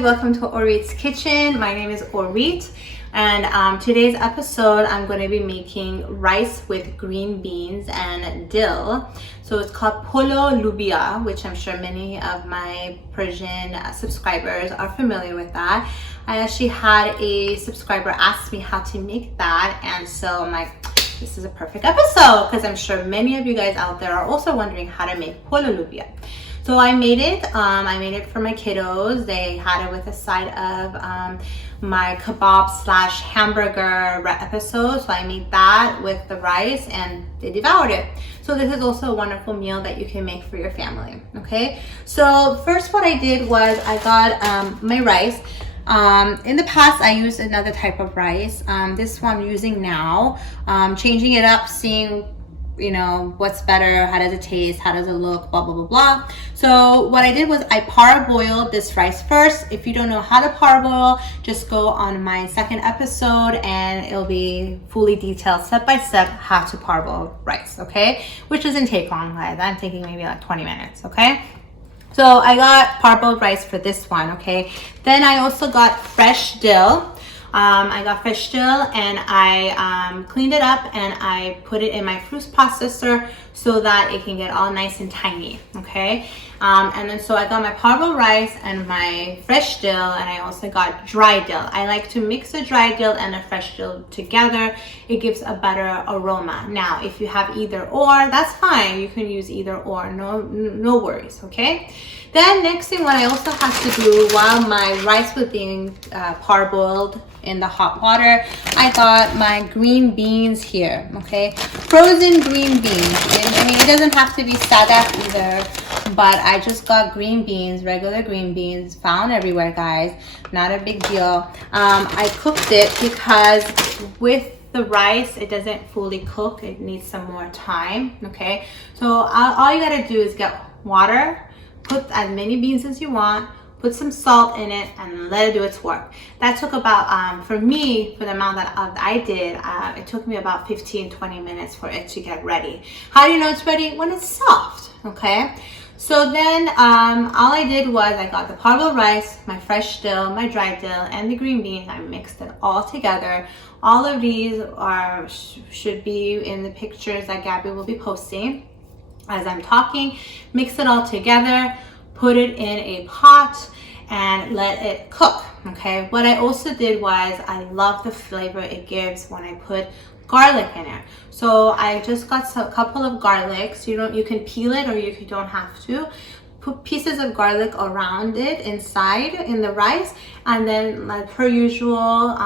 guys, welcome to Orit's Kitchen. My name is Orit, and today's episode I'm going to be making rice with green beans and dill. So it's called Polo Lubia, which I'm sure many of my Persian subscribers are familiar with that. I actually had a subscriber ask me how to make that, and so I'm like, this is a perfect episode because I'm sure many of you guys out there are also wondering how to make Polo Lubia. So I made it. I made it for my kiddos. They had it with a side of my kebab slash hamburger episode. So I made that with the rice and they devoured it. So this is also a wonderful meal that you can make for your family. Okay. So first what I did was I got my rice. In the past I used another type of rice. This one I'm using now. Changing it up, seeing what's better, how does it taste, how does it look, blah blah blah blah. So what I did was I parboiled this rice first. If you don't know how to parboil, just go on my second episode and it'll be fully detailed step by step how to parboil rice, okay? Which doesn't take long, guys. I'm thinking maybe like 20 minutes, okay? So I got parboiled rice for this one, okay? Then I also got fresh dill. I got fresh dill and I cleaned it up and I put it in my fruit processor so that it can get all nice and tiny, okay? And then so I got my parboiled rice and my fresh dill, and I also got dry dill. I like to mix the dry dill and the fresh dill together. It gives a better aroma. Now, if you have either or, that's fine. You can use either or, no worries, okay? Then next thing, what I also have to do while my rice was being parboiled in the hot water, I got my green beans here, okay? Frozen green beans. I mean, it doesn't have to be sadak either, but I just got green beans, regular green beans, found everywhere, guys. Not a big deal. I cooked it because with the rice, it doesn't fully cook. It needs some more time, okay? So all you gotta do is get water, put as many beans as you want, put some salt in it, and let it do its work. That took about, for me, for the amount that I did, it took me about 15-20 minutes for it to get ready. How do you know it's ready? When it's soft, okay? So then all I did was I got the parboiled rice, my fresh dill, my dry dill, and the green beans. I mixed it all together. All of these should be in the pictures that Gabby will be posting as I'm talking. Mix it all together, put it in a pot, and let it cook, okay? What I also did was I love the flavor it gives when I put garlic in it. So I just got a couple of garlics. You can peel it or you don't have to. Put pieces of garlic around it inside in the rice, and then like per usual,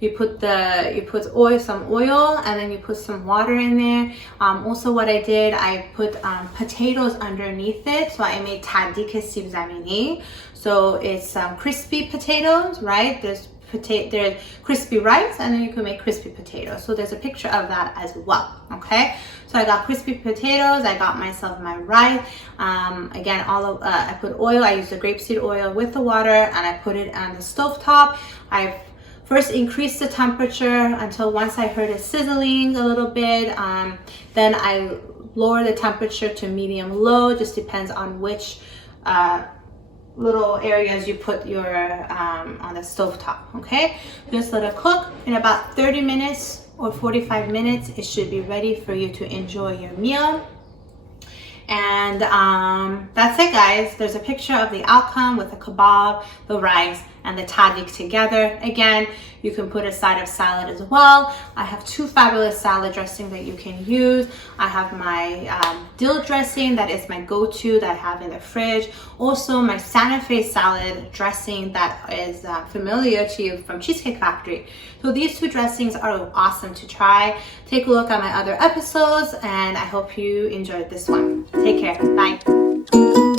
you put some oil, and then you put some water in there. Also what I did, I put potatoes underneath it. So I made tadik sib zamini. So it's crispy potatoes, right? There's crispy rice, and then you can make crispy potatoes. So there's a picture of that as well, okay? So I got crispy potatoes, I got myself my rice. Again, I put oil, I used the grapeseed oil with the water, and I put it on the stovetop. I first increased the temperature until once I heard it sizzling a little bit. Then I lower the temperature to medium low, just depends on which little areas you put your on the stovetop, okay? Just let it cook. In about 30 minutes or 45 minutes, it should be ready for you to enjoy your meal. And that's it, guys. There's a picture of the outcome with the kebab, the rice, and the tadik together. Again, you can put a side of salad as well. I have two fabulous salad dressings that you can use. I have my dill dressing that is my go-to that I have in the fridge. Also my Santa Fe salad dressing that is familiar to you from Cheesecake Factory. So these two dressings are awesome to try. Take a look at my other episodes, and I hope you enjoyed this one. Take care. Bye.